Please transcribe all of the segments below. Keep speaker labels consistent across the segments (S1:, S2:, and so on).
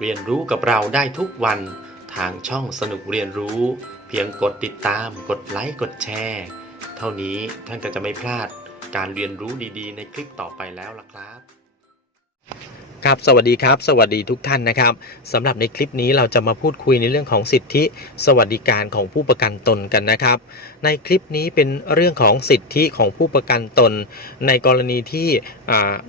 S1: เรียนรู้กับเราได้ทุกวันทางช่องสนุกเรียนรู้ เพียงกดติดตาม กดไลค์กดแชร์ เท่านี้ท่านก็จะไม่พลาดการเรียนรู้ดีๆ ในคลิปต่อไปแล้วล่ะครับ
S2: ครับสวัสดีครับ สวัสดีทุกท่านนะครับสำหรับในคลิปนี้เราจะมาพูดคุยในเรื่องของสิทธิ สวัสดิการของผู้ประกันตนกันนะครับ ในคลิปนี้เป็นเรื่องของสิทธิของผู้ประกันตน ในกรณีที่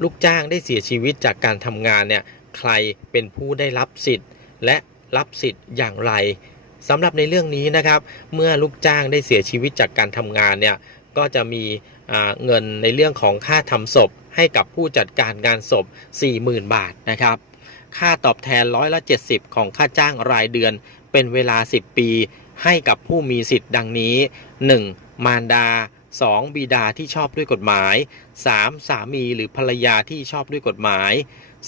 S2: ลูกจ้างได้เสียชีวิตจากการทำงานเนี่ย ใครเป็นผู้ได้รับสิทธิ์ และรับสิทธิ์อย่างไรสำหรับในเรื่องนี้นะครับ เมื่อลูกจ้างได้เสียชีวิตจากการทำงานเนี่ยก็จะมีเงินในเรื่องของค่าทำศพ ให้กับผู้จัดการงานศพ 40,000 บาทนะครับ ค่าตอบแทนร้อยละ70 ของค่าจ้างรายเดือน เป็นเวลา 10 ปี ให้กับผู้มีสิทธิ์ดังนี้ 1. มารดา 2. บิดาที่ชอบด้วยกฎหมาย 3. สามีหรือภรรยาที่ชอบด้วยกฎหมาย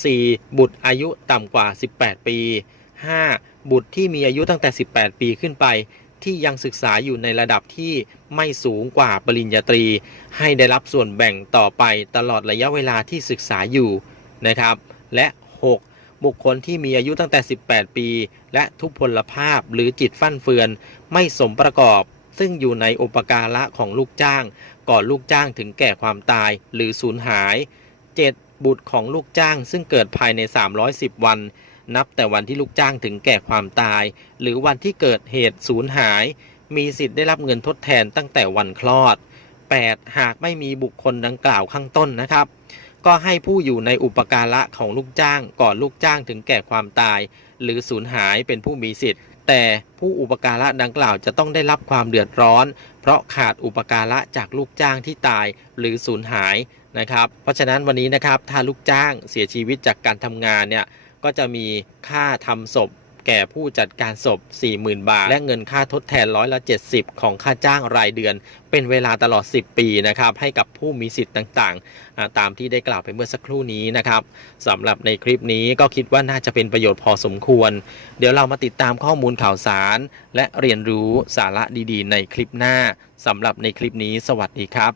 S2: 4. บุตรอายุต่ำกว่า 18 ปี 5. บุตรที่มีอายุตั้งแต่ 18 ปีขึ้นไป ที่ยังศึกษาอยู่ในระดับที่ไม่สูงกว่าปริญญาตรี ให้ได้รับส่วนแบ่งต่อไปตลอดระยะเวลาที่ศึกษาอยู่นะครับ และ 6. บุคคลที่มีอายุตั้งแต่ 18 ปี และทุพพลภาพหรือจิตฟั่นเฟือน ไม่สมประกอบ ซึ่งอยู่ในอุปการะของลูกจ้าง ก่อนลูกจ้างถึงแก่ความตายหรือสูญหาย 7. บุตรของลูกจ้างซึ่งเกิดภายใน 310 วัน นับแต่วันที่ลูกจ้างถึงแก่ความตาย หรือวันที่เกิดเหตุสูญหาย มีสิทธิ์ได้รับเงินทดแทนตั้งแต่วันคลอด 8. หากไม่มีบุคคลดังกล่าวข้างต้นนะครับ ก็ให้ผู้อยู่ในอุปการะของลูกจ้าง ก่อนลูกจ้างถึงแก่ความตาย หรือสูญหายเป็นผู้มีสิทธิ์ แต่ผู้อุปการะดังกล่าวจะต้องได้รับความเดือดร้อน เพราะขาดอุปการะจากลูกจ้างที่ตายหรือสูญหายนะครับเพราะฉะนั้นวันนี้นะครับถ้าลูกจ้างเสียชีวิตจากการทำงานเนี่ยก็จะมีค่าทำศพ แก่ผู้จัดการศพ 40,000 บาท และเงินค่าทดแทนร้อยละ70 ของค่าจ้างรายเดือน เป็นเวลาตลอด 10 ปีนะครับให้กับผู้มีสิทธิ์ต่างๆ ตามที่ได้กล่าวไปเมื่อสักครู่นี้นะครับสำหรับในคลิปนี้ก็คิดว่าน่าจะเป็นประโยชน์พอสมควร เดี๋ยวเรามาติดตามข้อมูลข่าวสาร และเรียนรู้สาระดีๆ ในคลิปหน้าสำหรับในคลิปนี้ สวัสดีครับ